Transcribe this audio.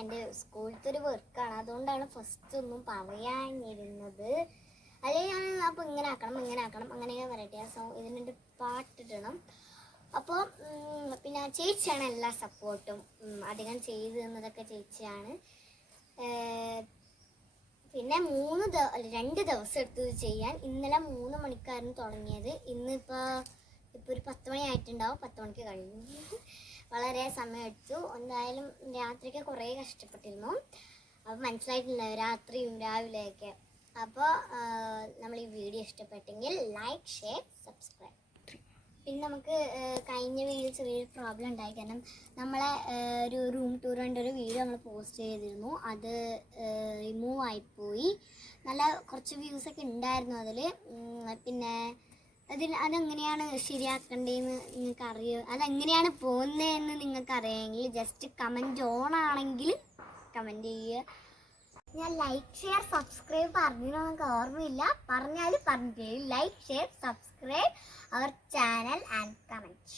എൻ്റെ സ്കൂളത്തെ ഒരു വർക്കാണ്, അതുകൊണ്ടാണ് ഫസ്റ്റ് ഒന്നും പറയാനിരുന്നത്. അല്ലെങ്കിൽ ഞാൻ അപ്പോൾ ഇങ്ങനെ ആക്കണം അങ്ങനെയൊക്കെ പറയട്ടെ. ഇതിൻ്റെ പാട്ടിടണം. അപ്പോൾ പിന്നെ ചേച്ചിയാണ് എല്ലാ സപ്പോർട്ടും അധികം ചെയ്തു തന്നതൊക്കെ ചേച്ചിയാണ്. പിന്നെ 2 ദിവസം എടുത്തു ചെയ്യാൻ. ഇന്നലെ 3 മണിക്കായിരുന്നു തുടങ്ങിയത്. ഇന്നിപ്പോൾ ഒരു 10 മണി ആയിട്ടുണ്ടാവും. 10 മണിക്ക് കഴിഞ്ഞു. വളരെ സമയം എടുത്തു. എന്തായാലും രാത്രിക്ക് കുറേ കഷ്ടപ്പെട്ടിരുന്നു. അപ്പോൾ മനസ്സിലായിട്ടില്ല, രാത്രിയും രാവിലെയൊക്കെ. അപ്പോൾ നമ്മൾ ഈ വീഡിയോ ഇഷ്ടപ്പെട്ടെങ്കിൽ ലൈക്ക്, ഷെയർ, സബ്സ്ക്രൈബ്. പിന്നെ നമുക്ക് കഴിഞ്ഞ വീഡിയോ ചെറിയൊരു പ്രോബ്ലം ഉണ്ടായി. കാരണം നമ്മളെ ഒരു റൂം ടൂറിൻ്റെ ഒരു വീഡിയോ നമ്മൾ പോസ്റ്റ് ചെയ്തിരുന്നു. അത് റിമൂവ് ആയിപ്പോയി. നല്ല കുറച്ച് വ്യൂസൊക്കെ ഉണ്ടായിരുന്നു അതിൽ. പിന്നെ അതെങ്ങനെയാണ് ശരിയാക്കേണ്ടതെന്ന് നിങ്ങൾക്ക് അറിയോ? അതെങ്ങനെയാണ് പോകുന്നതെന്ന് നിങ്ങൾക്ക് അറിയാമെങ്കിൽ ജസ്റ്റ് കമൻറ്റ് ഓൺ ആണെങ്കിൽ കമൻറ്റ് ചെയ്യുക. ഞാൻ ലൈക്ക്, ഷെയർ, സബ്സ്ക്രൈബ് പറഞ്ഞോ നമുക്ക് ഓർമ്മയില്ല. പറഞ്ഞാൽ പറഞ്ഞിട്ട് like, share, subscribe our channel and comment.